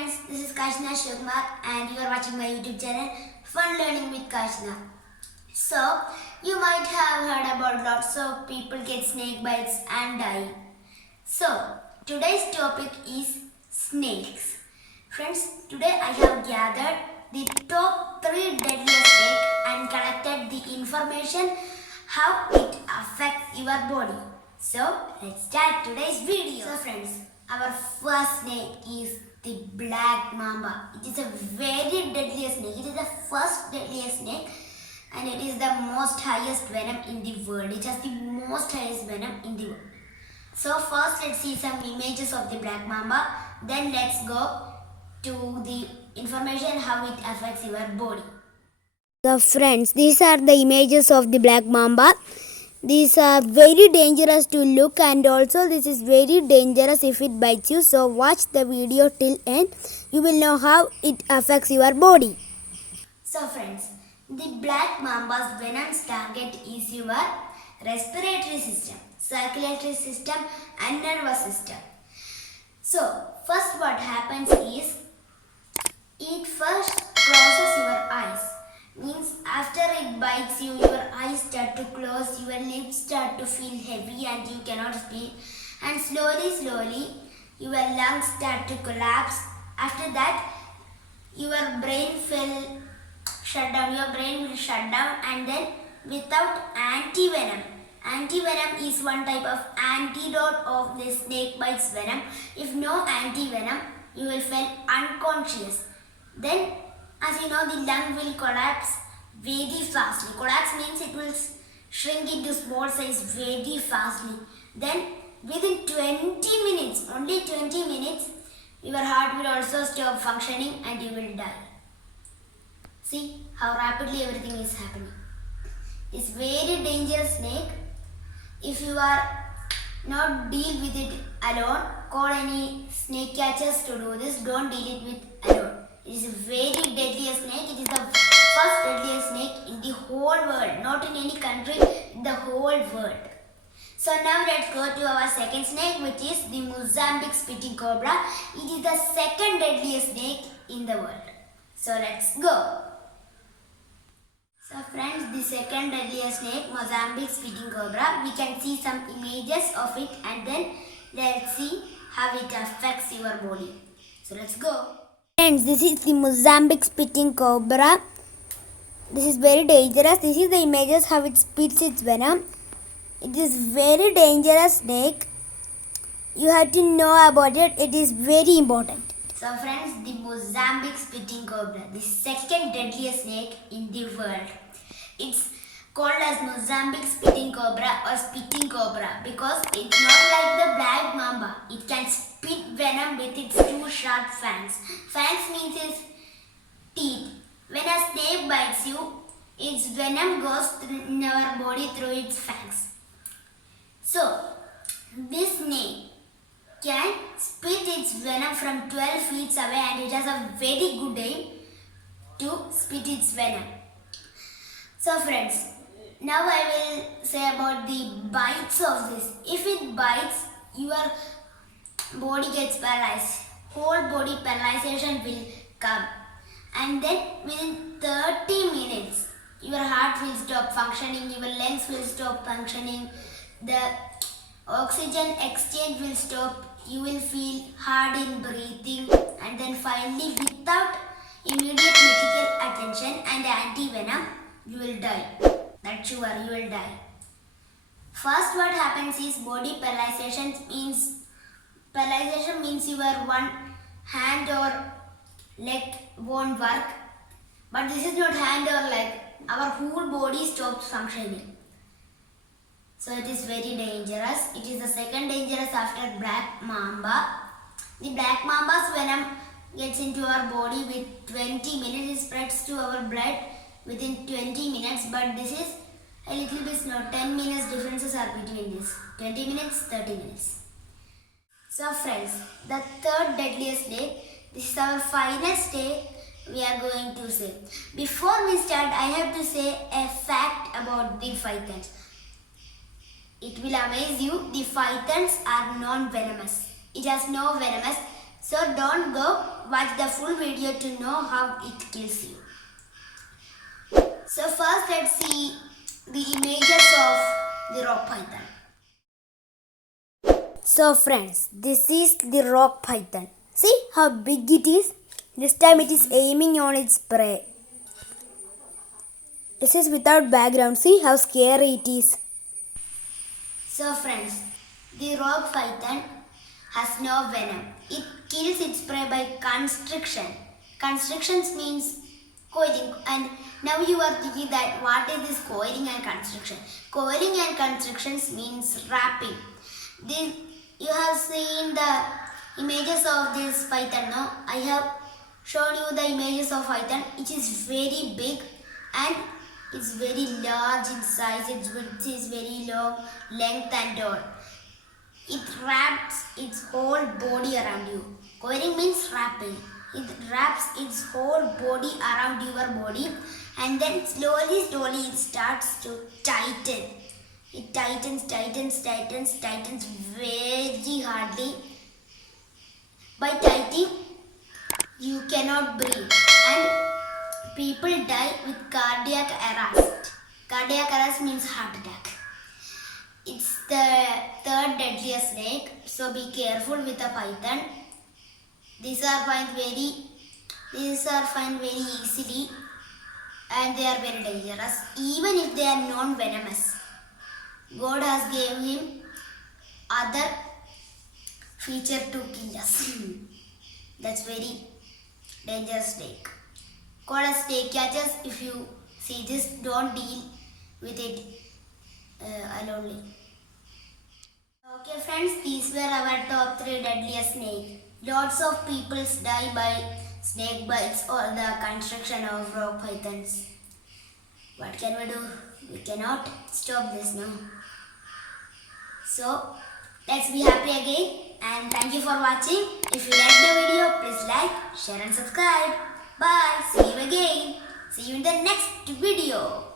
friends, this is Kashna Shugmar and you are watching my YouTube channel Fun Learning with Kashna. So, you might have heard about lots of people get snake bites and die. So, today's topic is snakes. Friends, today I have gathered the top 3 deadliest snakes and collected the information how it affects your body. So, let's start today's video. So friends, our first snake is the Black Mamba. It is a very deadliest snake. It is the first deadliest snake and it is the most highest venom in the world. It has the most highest venom in the world. So first let's see some images of the Black Mamba. Then let's go to the information how it affects your body. So friends, these are the images of the Black Mamba. These are very dangerous to look and also this is very dangerous if it bites you. So watch the video till end. You will know how it affects your body. So friends, the Black Mamba's venom's target is your respiratory system, circulatory system and nervous system. So first what happens is, it first crosses your eyes. Means after it bites you, your eyes start to close, your lips start to feel heavy and you cannot speak, and slowly your lungs start to collapse. After that your brain will shut down, and then without anti-venom. Anti-venom is one type of antidote of the snake bites venom. If no anti-venom, you will feel unconscious. Then as you know, the lung will collapse very fastly. Collapse means it will shrink into small size very fastly. Then within 20 minutes, only 20 minutes, your heart will also stop functioning and you will die. See how rapidly everything is happening. It's very dangerous snake. If you are not deal with it alone, call any snake catchers to do this. Don't deal it with alone. It is a very deadliest snake. It is the first deadliest snake in the whole world. Not in any country, in the whole world. So now let's go to our second snake, which is the Mozambique spitting cobra. It is the second deadliest snake in the world. So let's go. So friends, the second deadliest snake, Mozambique spitting cobra. We can see some images of it and then let's see how it affects your body. So let's go. Friends, this is the Mozambique spitting cobra. This is very dangerous. This is the images how it spits its venom. It is very dangerous snake. You have to know about it. It is very important. So friends, the Mozambique spitting cobra, the second deadliest snake in the world. It's called as Mozambique spitting cobra or spitting cobra because it's not like the Black Mamba. It can spit venom with its 2 sharp fangs. Fangs means its teeth. When a snake bites you, its venom goes in our body through its fangs. So, this snake can spit its venom from 12 feet away and it has a very good aim to spit its venom. So friends, now I will say about the bites of this. If it bites, your body gets paralyzed. Whole body paralyzation will come. And then within 30 minutes, your heart will stop functioning, your lungs will stop functioning, the oxygen exchange will stop, you will feel hard in breathing, and then finally without immediate medical attention and anti-venom, you will die. That's sure, you will die. First what happens is body paralyzation means your one hand or leg won't work. But this is not hand or leg. Our whole body stops functioning. So it is very dangerous. It is the second dangerous after Black Mamba. The Black Mamba's venom gets into our body with 20 minutes. It spreads to our blood within 20 minutes. But this is a little bit not 10 minutes differences are between this. 20 minutes, 30 minutes. So friends, the third deadliest snake. This is our final snake we are going to say. Before we start, I have to say a fact about the pythons. It will amaze you. The pythons are non-venomous. It has no venomous. So don't go, watch the full video to know how it kills you. So first let's see the images of the rock python. So friends, this is the rock python. See how big it is? This time it is aiming on its prey. This is without background. See how scary it is. So friends, the rock python has no venom. It kills its prey by constriction. Constrictions means coiling, and now you are thinking that what is this coiling and constriction? Coiling and constrictions means wrapping. You have seen the images of this python, no? I have shown you the images of python. It is very big and it's very large in size. Its width is very long, length and all. It wraps its whole body around you. Coiling means wrapping. It wraps its whole body around your body, and then slowly it starts to tighten. It tightens very hardly. By tightening, you cannot breathe and people die with cardiac arrest. Cardiac arrest means heart attack. It's the third deadliest snake, so be careful with a python. These are found very easily, and they are very dangerous even if they are non-venomous. God has given him other feature to kill us. That's very dangerous snake. Called as snake catchers. If you see this, don't deal with it alone. Okay friends, these were our top 3 deadliest snakes. Lots of people die by snake bites or the constriction of rock pythons. What can we do? We cannot stop this now. So let's be happy again, and thank you for watching. If you like the video, please like, share and subscribe. Bye. See you again. See you in the next video.